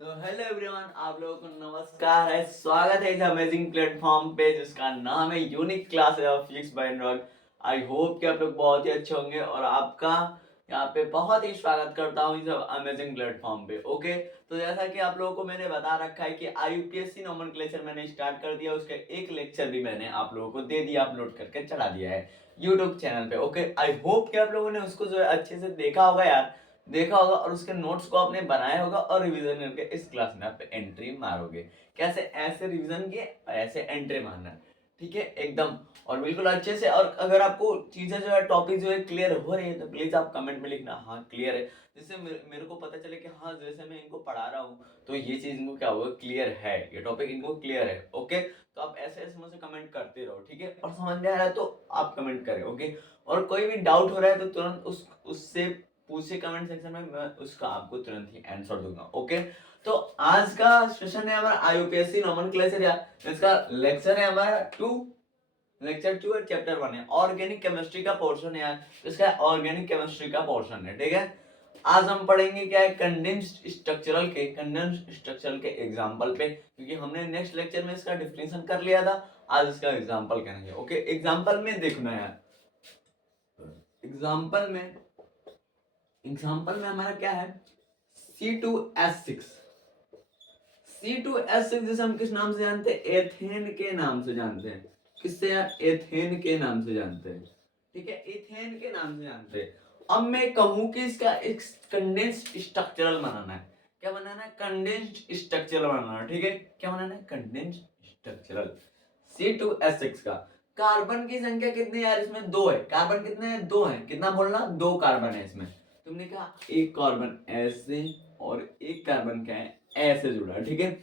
तो hello everyone, आप लोगों को नमस्कार है। स्वागत है इस अमेजिंग प्लेटफॉर्म पे जिसका नाम है unique classes of physics bye Anurag. I hope कि आप लोग बहुत ही अच्छे होंगे और आपका यहाँ पे बहुत ही स्वागत करता हूँ इस अमेजिंग प्लेटफॉर्म पे। ओके, तो जैसा कि आप लोगों को मैंने बता रखा है कि IUPAC नोमेनक्लेचर मैंने स्टार्ट कर दिया, उसका एक लेक्चर भी मैंने आप लोगों को दे दिया, अपलोड करके चढ़ा दिया है यूट्यूब चैनल पे। ओके, आई होप कि आप लोगों ने उसको जो है अच्छे से देखा होगा यार, देखा होगा और उसके नोट्स को आपने बनाया होगा और रिवीजन करके इस क्लास में आप एंट्री मारोगे। कैसे? ऐसे रिवीजन के ऐसे एंट्री मारना, ठीक है एकदम, और बिल्कुल अच्छे से। और अगर आपको चीजें जो है टॉपिक जो है क्लियर हो रही है तो प्लीज आप कमेंट में लिखना हाँ क्लियर है, जिससे मेरे को पता चले कि हाँ जैसे मैं इनको पढ़ा रहा हूँ तो ये चीज इनको क्या होगा, क्लियर है, ये टॉपिक इनको क्लियर है। ओके, तो आप ऐसे ऐसे मुझसे कमेंट करते रहो, ठीक है। और समझ में आ रहा है तो आप कमेंट करें। ओके, और कोई भी डाउट हो रहा है तो तुरंत उससे पूछिए कमेंट सेक्शन में, मैं उसका आपको तुरंत ही आंसर दूंगा। ओके, तो आज का सेशन है हमारा IUPAC नोमेनक्लेचर या इसका लेक्चर है हमारा लेक्चर 2 और चैप्टर 1 है। ऑर्गेनिक केमिस्ट्री का पोर्शन है यार, इसका ऑर्गेनिक केमिस्ट्री का पोर्शन है, ठीक है। आज हम पढ़ेंगे क्या है, कंडेंस्ड स्ट्रक्चरल के एग्जांपल पे, क्योंकि हमने नेक्स्ट लेक्चर में इसका डिफिनेशन कर लिया था। आज इसका एग्जांपल करेंगे। ओके, एग्जांपल में देखना यार, एग्जांपल में हमारा क्या है, C2H6। C2H6 जिसे हम किस नाम से जानते हैं, एथेन के नाम से जानते हैं। किससे यार? एथेन के नाम से जानते हैं, ठीक है, एथेन के नाम से जानते हैं। अब मैं कहूं कि इसका एक कंडेंस्ड स्ट्रक्चरल बनाना है। क्या बनाना है? कंडेंस्ड स्ट्रक्चरल बनाना है, ठीक है। क्या बनाना है? Condensed structural. C2H6 का कार्बन की संख्या कितनी यार? इसमें दो है। कार्बन कितने हैं? दो है। कितना बोलना? दो कार्बन है इसमें। तुमने कहा एक कार्बन ऐसे और एक कार्बन क्या है, ऐसे जुड़ा, ठीक है।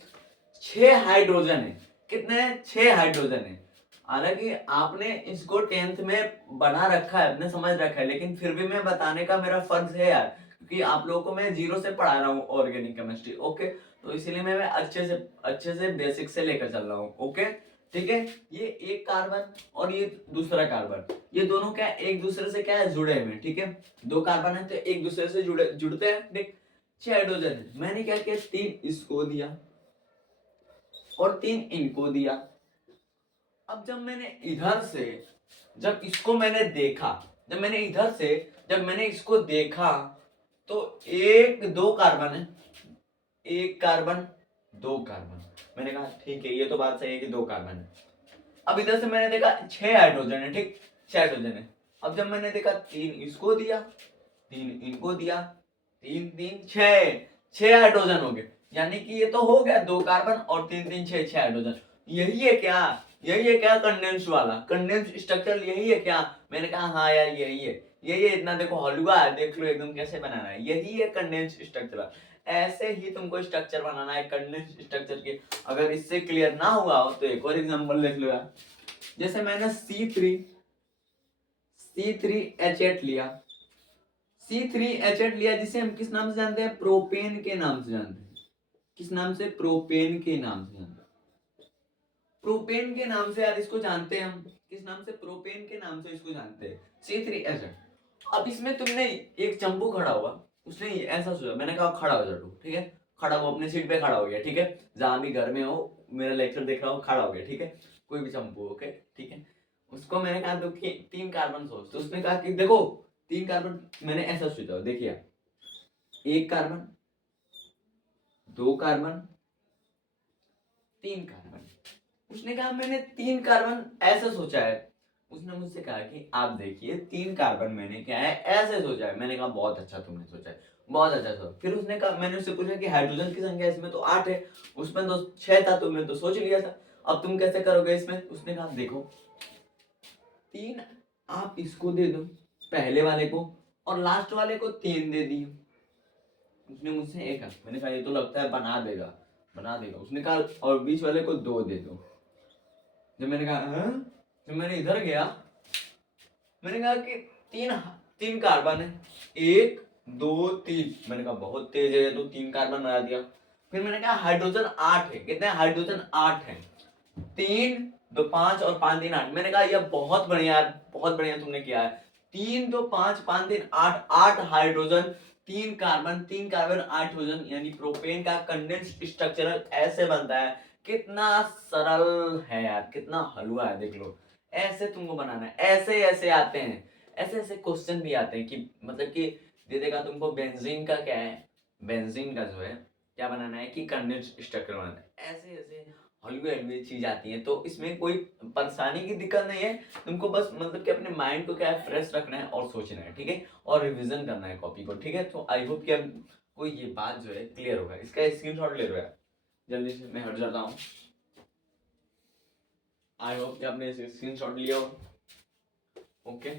6 हाइड्रोजन है। कितने हैं? 6 हाइड्रोजन है। हालांकि आपने इसको 10th में बना रखा है, आपने समझ रखा है, लेकिन फिर भी मैं बताने का मेरा फर्ज है यार, क्योंकि आप लोगों को मैं जीरो से पढ़ा रहा हूँ ऑर्गेनिक केमिस्ट्री। ओके, तो इसीलिए मैं अच्छे से बेसिक से लेकर चल रहा हूँ। ओके, ठीक है। ये एक कार्बन और ये दूसरा कार्बन, ये दोनों क्या है, एक दूसरे से क्या है, जुड़े हुए, ठीक है। दो कार्बन है तो एक दूसरे से जुड़ते हैं, देख। 6 हाइड्रोजन है। मैंने क्या किया, 3 इसको दिया और 3 इनको दिया। अब जब मैंने इधर से जब इसको मैंने देखा जब मैंने इसको देखा तो एक दो कार्बन है, एक कार्बन, दो कार्बन। मैंने कहा ठीक है, ये तो बात सही है कि दो कार्बन है। अब इधर से मैंने देखा 6 हाइड्रोजन है, ठीक, 6 हाइड्रोजन है। अब जब मैंने देखा 3 इसको दिया, 3 इनको दिया, 3 3 6, 6 हाइड्रोजन हो गए। यानी कि ये तो हो गया दो कार्बन और 3 3 6, 6 हाइड्रोजन। यही है क्या? यही है क्या कंडेंस वाला कंडेंस स्ट्रक्चर? यही है क्या? मैंने कहा हाँ यार यही है। इतना देखो हलवा है, देख लो एकदम कैसे बनाना है। यही है कंडेंस स्ट्रक्चर। ऐसे ही तुमको स्ट्रक्चर बनाना है कंडेंस स्ट्रक्चर के। अगर इससे क्लियर ना हुआ हो तो एक और एग्जांपल देख लो यार। जैसे मैंने C3H8 लिया, C3H8 लिया, जिसे हम किस नाम से जानते हैं, प्रोपेन के नाम से जानते हैं। किस नाम से? प्रोपेन के नाम से जानते हैं। प्रोपेन के नाम से यार इसको जानते हैं हम। किस नाम से? प्रोपेन के नाम से इसको जानते हैं, C3H8। अब इसमें तुमने एक चंपू खड़ा हुआ, उसने ऐसा सोचा, मैंने कहा खड़ा हो जा तू, ठीक है। खड़ा हुआ, अपने सीट पे खड़ा हो गया, ठीक है। जहां भी घर में हो, मेरा लेक्चर देख रहा हो, खड़ा हो गया, ठीक है। कोई भी चंपू, ओके, ठीक है। उसको मैंने कहा देखिए 3 कार्बन सोच, तो उसने कहा कि देखो 3 कार्बन। मैंने ऐसा सोचा, देखिए एक कार्बन, दो कार्बन, 3 कार्बन। उसने कहा मैंने 3 कार्बन ऐसे सोचा है। उसने मुझसे कहा कि आप देखिए 3 कार्बन मैंने क्या है, ऐसे सोचा है। मैंने कहा बहुत अच्छा तुमने सोचा है, बहुत अच्छा सोचा। फिर उसने कहा, मैंने उससे पूछा कि हाइड्रोजन की संख्या इसमें तो 8 है, उसमें तो 6 था, तुमने तो सोच लिया था, अब तुम कैसे करोगे इसमें? उसने कहा देखो 3 आप इसको दे दो, पहले वाले को, और लास्ट वाले को 3 दे दिए। उसने मुझसे एक कहा, मैंने कहा ये तो लगता है बना देगा। उसने कहा और बीच वाले को 2 दे दो। जब मैंने कहा हाँ? जब मैंने इधर गया, मैंने कहा कि तीन तीन कार्बन है, 1 2 3। मैंने कहा बहुत तेज है, तो 3 कार्बन बना दिया। फिर मैंने कहा हाइड्रोजन 8 है। कितने हाइड्रोजन? 8 है। 3 2 5 और 5 3 8। मैंने कहा यह बहुत बढ़िया तुमने किया है। 3 2 5 5 3 8, 8 हाइड्रोजन तीन कार्बन 8 हाइड्रोजन यानी प्रोपेन का कंडेंस्ड स्ट्रक्चर ऐसे बनता है। कितना सरल है यार, कितना हलवा है, देख लो। ऐसे तुमको बनाना है, ऐसे ऐसे आते हैं, ऐसे ऐसे क्वेश्चन भी आते हैं कि मतलब कि दे देगा तुमको बेंजीन का क्या है, बेंजीन का जो है क्या बनाना है कि कंडेंस्ड स्ट्रक्चर बनाना है। ऐसे ऐसे हलवे हलवे चीज आती है, तो इसमें कोई परेशानी की दिक्कत नहीं है। तुमको बस मतलब कि अपने माइंड को क्या है फ्रेश रखना है और सोचना है, ठीक है, और रिवीजन करना है कॉपी को, ठीक है। तो आई होप कि अब कोई ये बात जो है क्लियर होगा। इसका स्क्रीनशॉट ले लो यार, जल्दी से मैं हट जाता हूँ। आई होप कि आपने स्क्रीनशॉट लिया हो। ओके,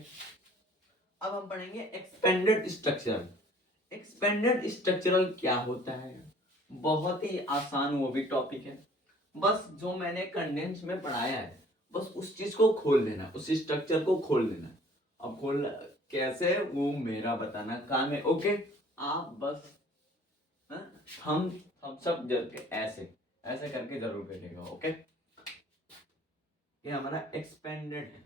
अब हम पढ़ेंगे एक्सपेंडेड स्ट्रक्चर। एक्सपेंडेड स्ट्रक्चरल क्या होता है, बहुत ही आसान वो भी टॉपिक है। बस जो मैंने कंडेंस में पढ़ाया है बस उस चीज को खोल देना, उस स्ट्रक्चर को खोल देना। अब खोल कैसे वो मेरा बताना काम है। ओके, आप बस हम सब जरूर ऐसे ऐसे करके जरूर करिएगा। ओके, ये हमारा एक्सपेंडेड है,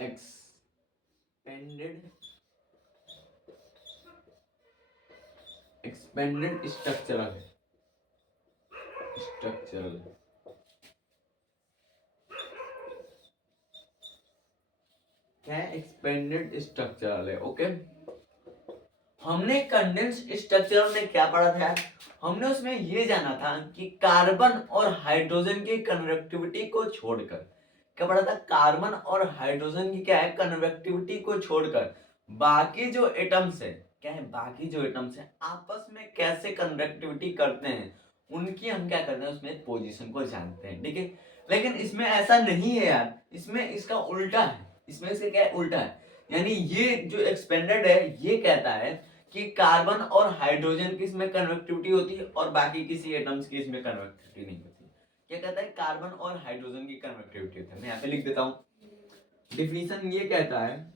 एक्सपेंडेड एक्सपेंडेड स्ट्रक्चरल है, स्ट्रक्चरल क्या है, एक्सपेंडेड स्ट्रक्चरल है। ओके, हमने कंडेंस्ड स्ट्रक्चरल में क्या पढ़ा था, हमने उसमें ये जाना था कि कार्बन और हाइड्रोजन की कन्वेक्टिविटी को छोड़कर, क्या पढ़ा था, कार्बन और हाइड्रोजन की क्या है कन्वेक्टिविटी को छोड़कर बाकी जो एटम्स है, क्या है, बाकी जो एटम्स है आपस में कैसे कन्वेक्टिविटी करते हैं, उनकी हम क्या करते हैं उसमें पोजीशन को जानते हैं, ठीक है। लेकिन इसमें ऐसा नहीं है यार, इसमें इसका उल्टा है, इसमें इसका क्या है उल्टा है। यानी ये जो एक्सपेंडेड है ये कहता है कि कार्बन और हाइड्रोजन की इसमें कन्वेक्टिविटी होती है और बाकी किसी एटम्स की इसमें कन्वेक्टिविटी नहीं होती। क्या कहता है, कार्बन और हाइड्रोजन की कन्वेक्टिविटी होती है। मैं यहाँ पे लिख देता हूँ, डिफिनीशन ये कहता है,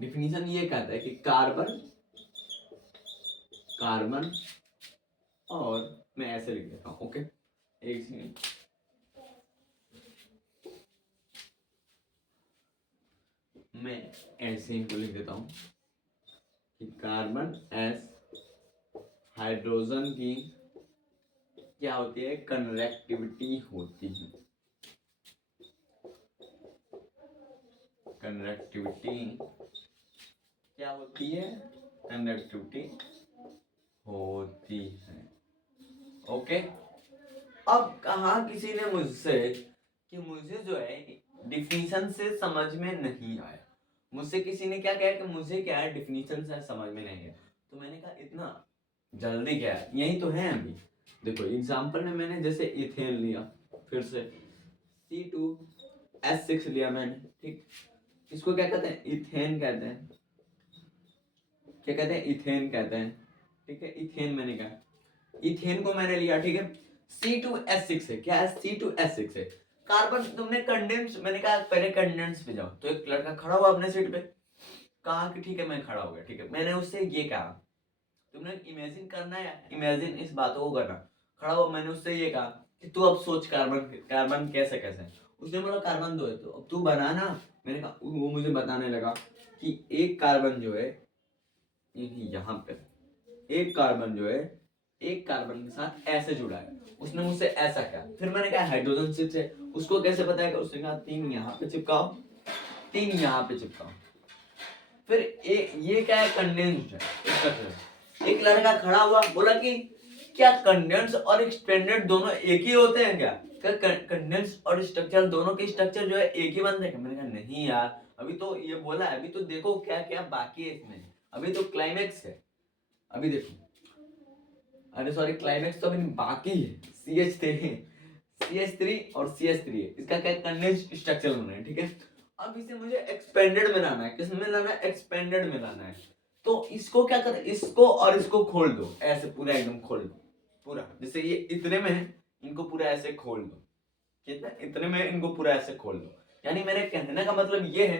डिफिनीशन ये कहता है कि कार्बन कार्बन और मैं ऐसे लिख देता हूँ। ओके, एक सेकंड, मैं ऐसे ही लिख देता हूँ कि कार्बन एस हाइड्रोजन की क्या होती है, कन्वेक्टिविटी होती है, कन्वेक्टिविटी क्या होती है, कन्वेक्टिविटी होती है। ओके, अब कहा किसी ने मुझसे कि मुझे जो है डिफिनीशन से समझ में नहीं आया, मुझसे किसी ने क्या कहा कि मुझे क्या है डिफिनीशन से समझ में नहीं आया। तो मैंने कहा इतना जल्दी क्या है, यही तो है अभी। देखो एग्जांपल में मैंने जैसे इथेन लिया, फिर से C2H6 लिया मैंने, ठीक, इसको क्या कहते हैं, इथेन कहते हैं, क्या कहते हैं, इथेन कहते हैं, ठीक है। इथेन मैंने कहा, इथेन को मैंने लिया, ठीक है। C2H6 है, क्या है, C2H6 है। कार्बन तुमने कंडेंस, मैंने कहा पहले कंडेंस पे जाओ, तो एक लड़का खड़ा हुआ अपने सीट पे, कहा कि ठीक है मैं खड़ा हो गया, ठीक है। मैंने उससे ये कहा, तुमने इमेजिन करना है, इमेजिन इस बातों को करना, खड़ा हुआ, मैंने उससे ये कहा कि तू अब सोच कार्बन कार्बन कैसे कैसे, उसने बोला कार्बन 2 है, तो अब तू बनाना। मैंने कहा, वो मुझे बताने लगा कि एक कार्बन जो है यहाँ पे, एक कार्बन जो है एक कार्बन के साथ ऐसे जुड़ा है, उसने मुझसे ऐसा कहा। फिर मैंने कहा हाइड्रोजन 6 है, उसको कैसे पता है, उसने कहा 3 यहाँ पे चिपकाओ, 3 यहाँ पे चिपकाओ। फिर ये क्या है, कंडेंस्ड है। एक लड़का खड़ा हुआ बोला कि क्या कंडेंस और एक्सपेंडेड दोनों एक ही होते हैं क्या, कंडेंस और स्ट्रक्चर दोनों के स्ट्रक्चर जो है एक ही बनते हैं। मैंने कहा नहीं यार, अभी तो ये बोला है, अभी तो देखो क्या क्या बाकी है इसमें, अभी तो क्लाइमेक्स है, अभी देखो, अरे सॉरी क्लाइमेक्स तो अभी बाकी है। CH3 और CH3 है, इसका क्या कंडेंस्ड स्ट्रक्चर बना है, ठीक है। अब इसे मुझे एक्सपेंडेड में लाना है, किस में लाना है, एक्सपेंडेड में लाना है। तो इसको क्या कर, इसको और इसको खोल दो, ऐसे पूरा एकदम खोल दो पूरा, जैसे ये इतने में है, इनको पूरा ऐसे खोल दो, कितना, इतने में इनको पूरा ऐसे खोल दो। यानी मेरे कहने का मतलब ये है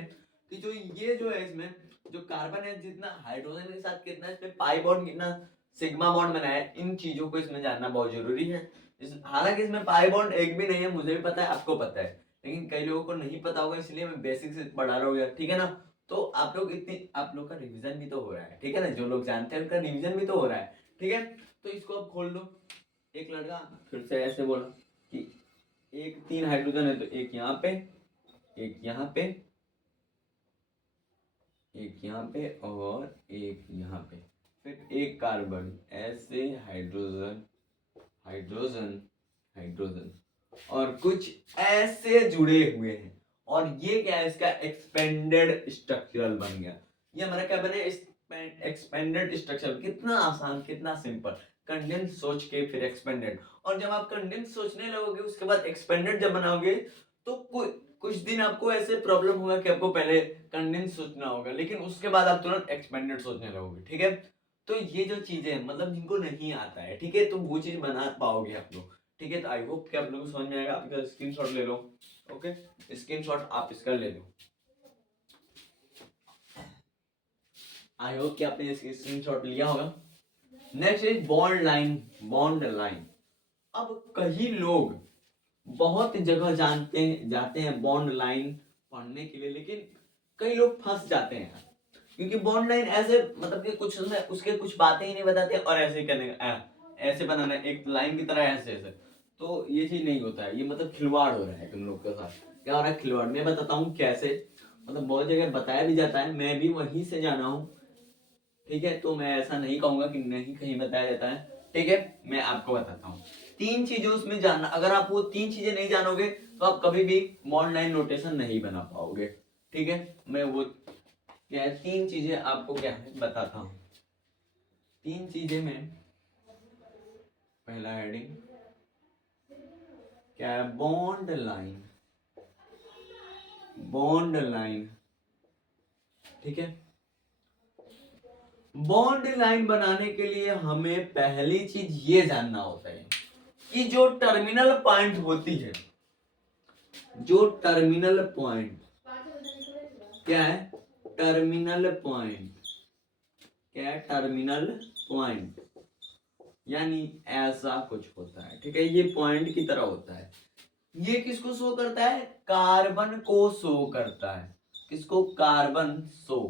कि जो ये जो है इसमें जो कार्बन है, जितना हाइड्रोजन के साथ कितना इसमें पाई बॉन्ड, कितना सिग्मा बॉन्ड बना है, इन चीजों को इसमें जानना बहुत जरूरी है। हालांकि इसमें पाई बॉन्ड एक भी नहीं है, मुझे भी पता है, आपको पता है, लेकिन कई लोगों को नहीं पता होगा, इसलिए मैं बेसिक से पढ़ा रहा हूँ यार, ठीक है ना। तो आप लोग का रिवीजन भी तो हो रहा है, ठीक है ना, जो लोग जानते हैं उनका रिवीजन भी तो हो रहा है, ठीक है। तो इसको अब खोल दो। एक लड़का फिर से ऐसे बोला कि एक 3 हाइड्रोजन है, तो एक यहाँ पे, एक यहाँ पे, एक यहाँ पे और एक यहाँ पे, फिर एक कार्बन, ऐसे हाइड्रोजन हाइड्रोजन हाइड्रोजन, और कुछ ऐसे जुड़े हुए हैं। और ये क्या है, इसका एक्सपेंडेड स्ट्रक्चरल बन गया। ये हमारा क्या बने, एक्सपेंडेड स्ट्रक्चर। कितना आसान, कितना सिंपल। कंडेंस सोच के फिर एक्सपेंडेड, और जब आप कंडेंस सोचने लगोगे उसके बाद एक्सपेंडेड जब बनाओगे तो कुछ दिन आपको ऐसे प्रॉब्लम होगा कि आपको पहले कंडेंस सोचना होगा, लेकिन उसके बाद आप तुरंत एक्सपेंडेड सोचने लगोगे, ठीक है। तो ये जो चीजें हैं, मतलब जिनको नहीं आता है, ठीक है, तो वो चीज बना पाओगे आप लोग, ठीक है। तो आई होप कि आप लोगों को समझ में आएगा। आप इसका स्क्रीनशॉट ले लो, ओके, स्क्रीनशॉट आप इसका ले लो। आई होप कि आपने इसकी स्क्रीनशॉट लिया होगा। Next is bond line, bond line. अब कई लोग बहुत जगह जाते हैं बॉन्ड लाइन पढ़ने के लिए, लेकिन कई लोग फंस जाते हैं, क्योंकि बॉन्ड लाइन ऐसे मतलब कि कुछ उसके कुछ बातें ही नहीं बताते, और ऐसे ही करने ऐसे बनाना एक लाइन की तरह, ऐसे ऐसे। तो ये चीज नहीं होता है, ये मतलब खिलवाड़ हो रहा है तुम लोग के साथ। क्या हो रहा है, खिलवाड़। मैं बताता हूँ कैसे, मतलब बहुत जगह बताया भी जाता है, मैं भी वहीं से जाना हूँ, ठीक है। तो मैं ऐसा नहीं कहूंगा कि नहीं कहीं बताया जाता है, ठीक है। मैं आपको बताता हूँ 3 चीजें उसमें जानना। अगर आप वो 3 चीजें नहीं जानोगे तो आप कभी भी बॉन्ड लाइन नोटेशन नहीं बना पाओगे, ठीक है। मैं वो क्या है 3 चीजें आपको क्या है बताता हूँ। 3 चीजें में पहला हेडिंग क्या है, बॉन्ड लाइन, बॉन्ड लाइन, ठीक है। बॉन्ड लाइन बनाने के लिए हमें पहली चीज ये जानना होता है कि जो टर्मिनल पॉइंट होती है, जो टर्मिनल पॉइंट क्या है, टर्मिनल पॉइंट क्या है, टर्मिनल पॉइंट यानी ऐसा कुछ होता है, ठीक है। ये पॉइंट की तरह होता है। ये किसको शो करता है, कार्बन को शो करता है। किसको, कार्बन शो,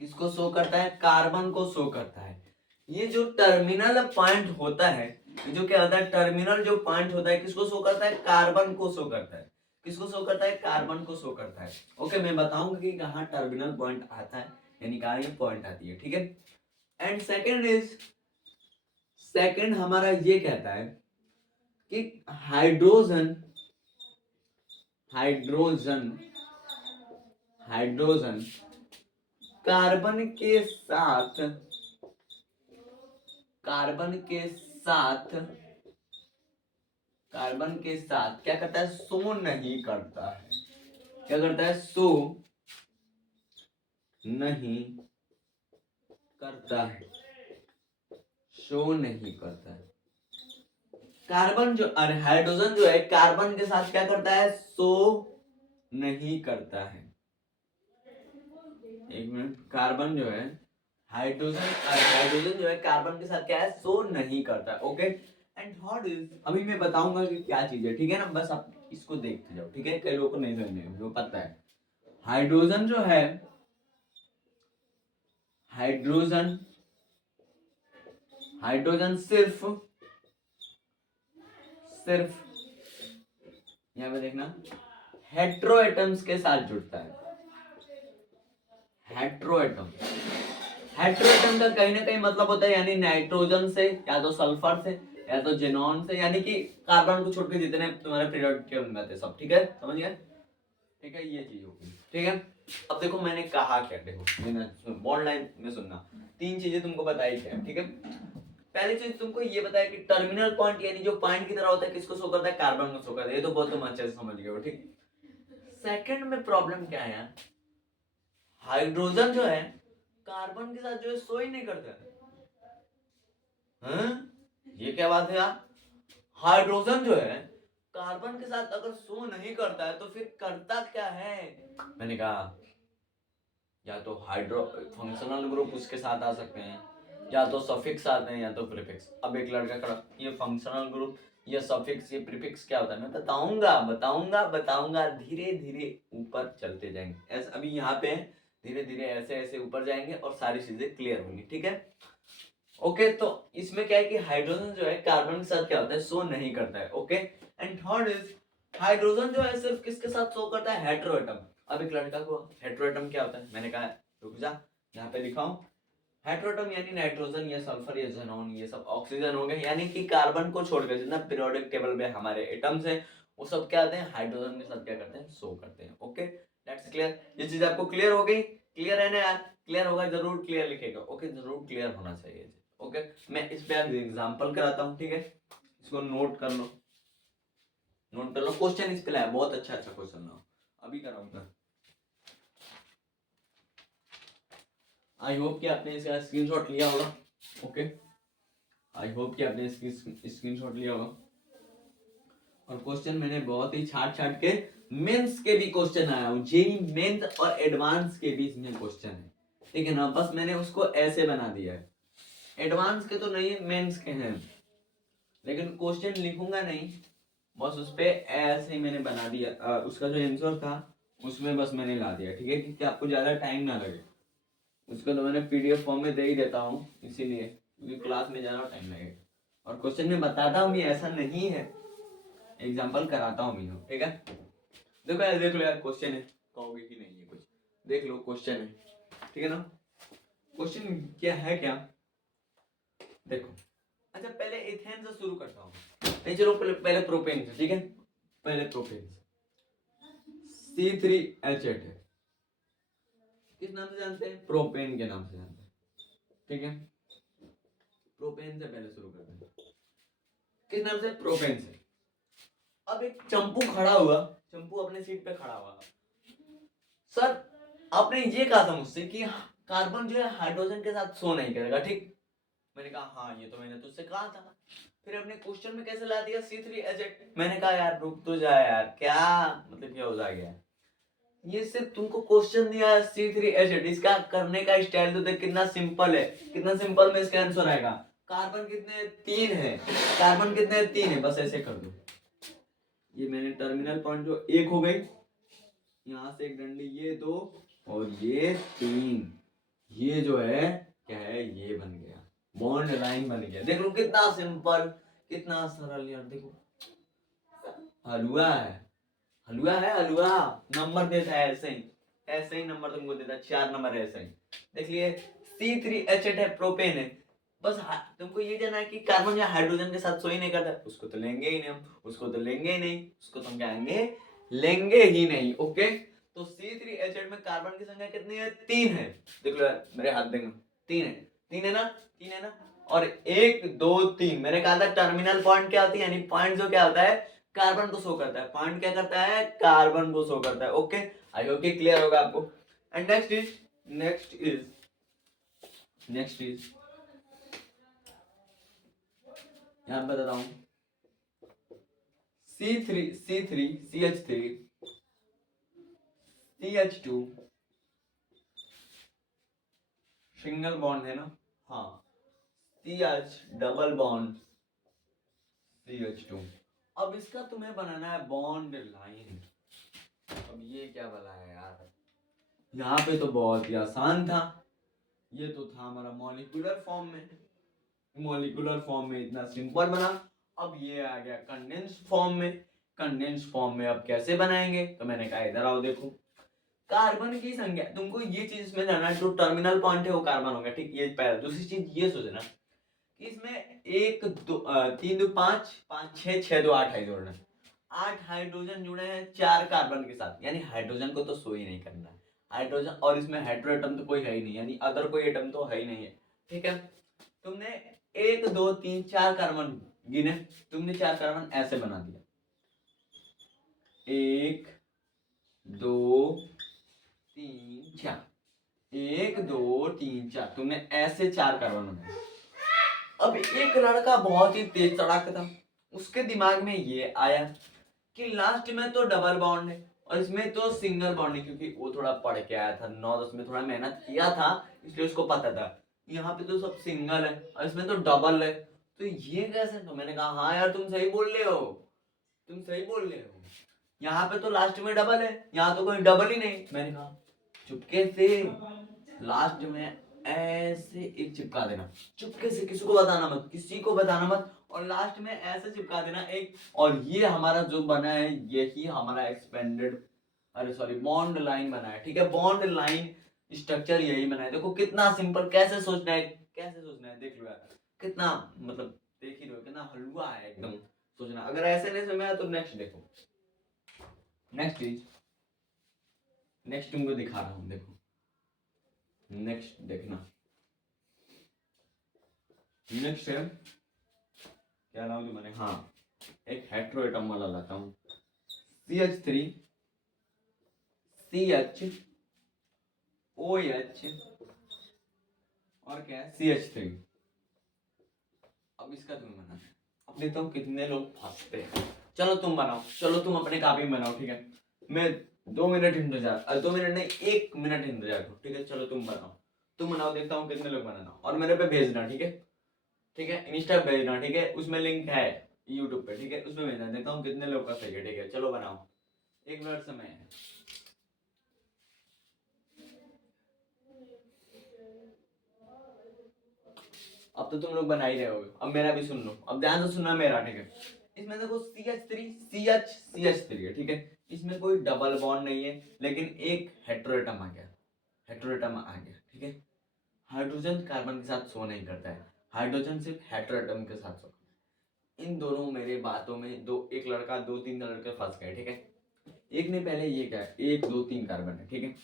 किसको शो करता है, कार्बन को शो करता है। ये जो टर्मिनल पॉइंट होता है, ये जो क्या होता है, टर्मिनल जो पॉइंट होता है, किसको शो करता है, कार्बन को शो करता है। किसको शो करता है, कार्बन को शो करता है। ओके, मैं बताऊंगा कि कहाँ टर्मिनल पॉइंट आता है, यानी कहाँ ये पॉइंट आती है, ठीक है। एंड सेकंड हमारा ये कहता है कि हाइड्रोजन हाइड्रोजन हाइड्रोजन कार्बन के साथ, कार्बन के साथ, कार्बन के साथ क्या करता है, शो नहीं करता है। क्या करता है, शो नहीं करता है, शो नहीं करता है। कार्बन जो, अरे हाइड्रोजन जो है कार्बन के साथ क्या करता है, शो नहीं करता है। एक मिनट, कार्बन जो है हाइड्रोजन जो है कार्बन के साथ क्या है, शो नहीं करता, ओके। एंड थर्ड इज, अभी मैं बताऊंगा कि क्या चीज है, ठीक है ना, बस आप इसको देखते जाओ, ठीक है। कई लोगों को नहीं समझ में, जो पता है हाइड्रोजन जो है, हाइड्रोजन हाइड्रोजन सिर्फ सिर्फ यहाँ पे देखना, हेट्रो एटम्स के साथ जुड़ता है। हेट्रो एटम, हेट्रो एटम का कहीं ना कहीं मतलब होता है यानी नाइट्रोजन से, या तो सल्फर से, या तो जेनॉन से, यानी कि कार्बन को छोड़ के जितने तुम्हारे पीरियोडिक टेबल में आते सब, ठीक है, समझ गए, ठीक है। ये चीज होगी, ठीक है। अब देखो मैंने कहा क्या, देखो बॉन्ड लाइन में सुनना, 3 चीजें तुमको बताई क्या, ठीक है। पहली चीज तुमको ये बताया कि टर्मिनल पॉइंट यानी जो पॉइंट की तरह होता है, किसको शो करता है, कार्बन को शो करता है। ये तो बहुत तुम अच्छे से समझ गए हो, ठीक। सेकंड में प्रॉब्लम क्या है, हाइड्रोजन जो है कार्बन के साथ जो है शो ही नहीं करता है। ये क्या बात है यार, हाइड्रोजन जो है कार्बन के साथ अगर शो नहीं करता है तो फिर करता क्या है। मैंने कहा या तो हाइड्रो फंक्शनल ग्रुप उसके साथ आ सकते हैं, या तो सफिक्स आते हैं, या तो प्रीफिक्स। अब एक लड़का खड़ा, ये फंक्शनल ग्रुप ये सफिक्स, ये प्रीफिक्स क्या होता है, मैं बताऊंगा बताऊंगा बताऊंगा, धीरे धीरे ऊपर चलते जाएंगे। ऐसे अभी यहाँ पे धीरे धीरे ऐसे ऐसे ऊपर जाएंगे और सारी चीजें क्लियर होंगी, ठीक है। ओके, तो इसमें क्या है कि हाइड्रोजन जो है कार्बन के साथ क्या होता है, शो नहीं करता है। Okay, and third is hydrogen जो है सिर्फ किसके साथ शो करता है, हेटेरोएटम। अब एक लड़का को हेटेरोएटम क्या होता है, मैंने कहा रुक जा, यहाँ पे लिखा हूँ। हेटेरोएटम यानी नाइट्रोजन या सल्फर या ज़ेनॉन ये सब ऑक्सीजन हो गए, यानी कि कार्बन को छोड़कर जितना पीरियोडिक टेबल में हमारे एटम्स हैं वो सब क्या आते हैं, हाइड्रोजन के साथ क्या करते हैं, शो करते हैं। Okay, that's clear. ये चीज आपको क्लियर हो गई, क्लियर है ना यार, क्लियर होगा जरूर क्लियर लिखेगा। ओके, जरूर क्लियर होना चाहिए। ओके, मैं इस पे आज एग्जांपल कराता हूँ, ठीक है, इसको नोट कर लो, नोट कर लो। क्वेश्चन इस पे लाया, बहुत अच्छा अच्छा क्वेश्चन लाओ, अभी कराऊंगा। आई होप कि आपने इसका स्क्रीनशॉट लिया होगा। ओके, आई होप कि आपने इसकी स्क्रीनशॉट लिया होगा। और क्वेश्चन मैंने बहुत ही छाट छाट के, मेंस के भी क्वेश्चन आया हूँ, जेई मेंस और एडवांस के बीच में क्वेश्चन है, ठीक है ना, बस मैंने उसको ऐसे बना दिया है। एडवांस के तो नहीं, मेंस के हैं, लेकिन क्वेश्चन लिखूंगा नहीं, बस उस पे ऐसे ही मैंने बना दिया। उसका जो आंसर था उसमें बस मैंने ला दिया, ठीक है, क्योंकि आपको ज्यादा टाइम ना लगे। उसको तो मैंने पीडीएफ फॉर्म में दे ही देता हूँ, इसीलिए, क्योंकि क्लास में ज्यादा टाइम लगेगा। और क्वेश्चन में बताता हूँ भी, ऐसा नहीं है, एग्जाम्पल कराता हूँ भी, ठीक है। देखो यार, देख लो यार, क्वेश्चन है, कहोगे कि नहीं है कुछ, देख लो क्वेश्चन है, ठीक है ना। क्वेश्चन क्या है, क्या देखो। अच्छा, पहले इथेन से शुरू करता हूँ, नहीं चलो पहले प्रोपेन से, ठीक है, पहले प्रोपेन से। C3H8 है, किस नाम से जानते हैं, प्रोपेन के नाम से जानते हैं, ठीक है। प्रोपेन से पहले शुरू करते हैं, किस नाम से, प्रोपेन से। अब एक चंपू खड़ा हुआ, चंपू अपने सीट पे खड़ा हुआ, सर आपने ये कहा था मुझसे कि कार्बन जो है हाइड्रोजन के साथ शो नहीं करेगा, ठीक। मैंने कहा हाँ, ये तो मैंने तुझसे कहा था। फिर अपने क्वेश्चन में कैसे ला दिया C3H8, मैंने कहा यार रुक तो जा यार, क्या मतलब क्या हो जाएगा, ये सिर्फ तुमको क्वेश्चन दिया है C3H8, इसका करने का स्टाइल तो देख कितना सिंपल है, कितना सिंपल में इसका आंसर आएगा। कार्बन कितने, 3 है, कार्बन कितने, 3 है, बस ऐसे कर दो। ये मैंने टर्मिनल पॉइंट जो 1 हो गई, यहाँ से एक डंडी, ये 2 और ये 3, ये जो है क्या है, ये बन गया, बॉन्ड लाइन बन गया। देख लो कितना सिंपल, कितना सरल यार, देखो हलवा है, हलवा है, हलवा नंबर देता है ऐसे ही, ऐसे ही नंबर तुमको देता है, 4 नंबर ऐसे ही। देख लिए, C3H8 है, प्रोपेन है, बस तुमको ये जानना है कि कार्बन या हाइड्रोजन के साथ सो ही नहीं करता, उसको तो लेंगे ही नहीं हम, उसको तो लेंगे ही नहीं, उसको तो हम क्या लेंगे ही नहीं। ओके, तो C3H8 में कार्बन की संख्या कितनी है, 3 है। देख लो यार, मेरे हाथ देखो, 3 है, 3 है ना, 3 है ना। और 1 2 3 मैंने कहा था टर्मिनल पॉइंट क्या होती है, यानी पॉइंट जो क्या होता है, कार्बन को शो करता है, पॉइंट क्या करता है, कार्बन को शो करता है। ओके, आई होप कि क्लियर होगा आपको। एंड नेक्स्ट इज यहां बताता हूं, CH3 CH2 सिंगल बॉन्ड है ना, हाँ, CH डबल बॉन्ड CH2। अब इसका तुम्हें बनाना है बॉन्ड लाइन। अब ये क्या बना है यार, यहाँ पे तो बहुत ही आसान था, ये तो था हमारा मॉलिक्यूलर फॉर्म में, मॉलिक्यूलर फॉर्म में इतना सिंपल बना। अब ये आ गया कंडेंस्ड फॉर्म में, कंडेंस्ड फॉर्म में अब कैसे बनाएंगे, तो मैंने कहा इधर आओ, देखो कार्बन की संख्या, तुमको ये चीज इसमें जानना है, जो टर्मिनल पॉइंट है वो कार्बन हो गया, ठीक, ये पहला। दूसरी चीज ये सोचना कि इसमें 1 2 3 2 5 5 6 6 2 8 है जोड़ना, 8 हाइड्रोजन जुड़े हैं 4 कार्बन के साथ, यानी हाइड्रोजन को तो शो ही नहीं करना, हाइड्रोजन, और इसमें हेटेरोएटम तो कोई है ही नहीं, यानी अदर कोई एटम तो है ही नहीं है, ठीक है। तुमने 1 2 3 4 कार्बन गिने, तुमने 4 कार्बन ऐसे बना दिया, 1 2 3 4, 1 2 3 4, तुमने ऐसे 4 कार्बन बनाए। अब एक लड़का बहुत ही तेज तड़ाक था, उसके दिमाग में ये आया कि लास्ट में तो डबल बॉन्ड है और इसमें तो सिंगल बॉन्ड है, क्योंकि वो थोड़ा पढ़ के आया था, 9 10 में थोड़ा मेहनत किया था, इसलिए उसको पता था यहाँ पे तो सब सिंगल है और इसमें तो डबल है, तो ये कैसे, तो मैंने कहा हाँ यार तुम सही बोल रहे हो, तुम सही बोल रहे हो, यहाँ पे तो लास्ट में डबल है, यहाँ तो कोई डबल ही नहीं। मैंने कहा चुपके से लास्ट में ऐसे एक चिपका देना, चुपके से, किसी को बताना मत, किसी को बताना मत, और लास्ट में ऐसे चिपका देना एक, और ये हमारा जो बना है यही हमारा एक्सपेंडेड, अरे सॉरी बॉन्ड लाइन बना है, ठीक है। बॉन्ड लाइन स्ट्रक्चर यही बना है। देखो कितना सिंपल, कैसे सोचना है, कैसे सोचना है, देख लो यार कितना, मतलब देख ही रहे हो कितना हलवा है एकदम सोचना। अगर ऐसे नहीं समझ में आया तो नेक्स्ट देखो, नेक्स्ट चीज, नेक्स्ट तुमको दिखा रहा हूँ, देखो नेक्स्ट देखना। नेक्स्ट है क्या नाम मैंने, हाँ एक हेट्रोएटम वाला लाता हूँ, CH3 CH OH और क्या है CH3। अब इसका तुम्हें बनाना है। अब देखता हूँ कितने लोग फंसते हैं। चलो तुम बनाओ, चलो तुम अपने कॉपी में बनाओ, ठीक है। मैं 2 मिनट इंतजार, 2 मिनट नहीं 1 मिनट इंतजार करो, ठीक है। चलो तुम बनाओ, तुम बनाओ, देखता हूँ कितने लोग बनाना, और मेरे पे भेजना, ठीक है, ठीक है। इंस्टा पे भेजना, ठीक है, उसमें लिंक है यूट्यूब पे, ठीक है, उसमें भेजना, देखता हूँ कितने लोग का सही है, ठीक है। चलो बनाओ, 1 मिनट समय है। अब तो तुम लोग बना ही रहे हो, अब मेरा भी सुन लो, अब ध्यान से सुनना मेरा, ठीक है। इसमें देखो CH3 CH3 है, ठीक है। इसमें कोई डबल बॉन्ड नहीं है, लेकिन एक हेट्रोएटम आ गया, हेट्रोएटम आ गया, ठीक है। हाइड्रोजन कार्बन के साथ शो नहीं करता है, हाइड्रोजन सिर्फ हेट्रोएटम के साथ शो करता है। इन दोनों मेरे बातों में दो, एक लड़का 2-3 लड़के फंस गए, ठीक है। एक ने पहले ये क्या है, 1 2 3 कार्बन है, ठीक है,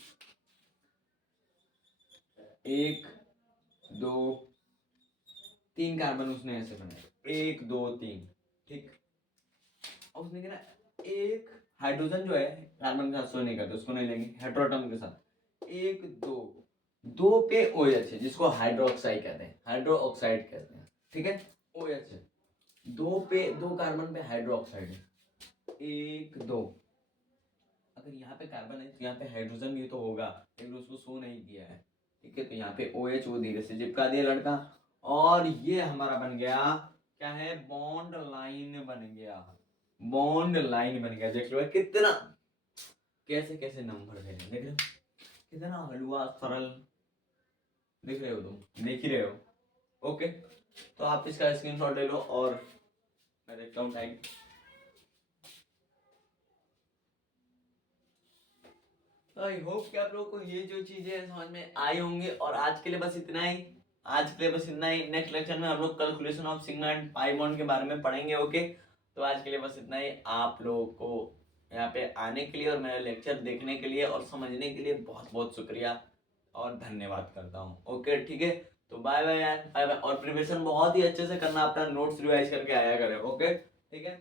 1 2 3 कार्बन उसने ऐसे बनाए, 1 2 3, ठीक। और उसने क्या ना, एक हाइड्रोजन जो है कार्बन के साथ शो नहीं करते, उसको नहीं लेंगे, हेट्रोएटम के साथ 1 2 2 पे OH है, जिसको हाइड्रोक्साइड कहते हैं, हाइड्रो ऑक्साइड कहते हैं, ठीक है। OH है, 2 पे 2 कार्बन पे हाइड्रोक्साइड है, 1 2। अगर यहाँ पे कार्बन है तो यहाँ पे हाइड्रोजन भी तो होगा, लेकिन उसको शो नहीं किया है, ठीक है। तो यहाँ पे OH वो धीरे से चिपका दिया लड़का, और ये हमारा बन गया क्या है, बॉन्ड लाइन बन गया, बॉन्ड लाइन बन गया। देख लो कितना, कैसे कैसे नंबर है, देख रहे हो कितना हलवा सरल, देख रहे हो तुम, देख ही रहे हो। ओके, तो आप इसका स्क्रीनशॉट ले लो, और मैं देखता हूँ टाइम। आई होप कि आप लोगों को ये जो चीजें हैं समझ में आई होंगी, और आज के लिए बस इतना ही, आज के लिए बस इतना ही। नेक्स्ट लेक्चर में हम लोग calculation of sigma and pi bond के बारे में पढ़ेंगे, ओके। तो आज के लिए बस इतना ही। आप लोगों को यहाँ पे आने के लिए और मेरा लेक्चर देखने के लिए और समझने के लिए बहुत बहुत शुक्रिया और धन्यवाद करता हूँ, ओके ठीक है। तो बाय बाय यार, बाय बाय, और प्रिपरेशन बहुत ही अच्छे से करना, अपना नोट्स रिवाइज करके आया करें, ओके ठीक है।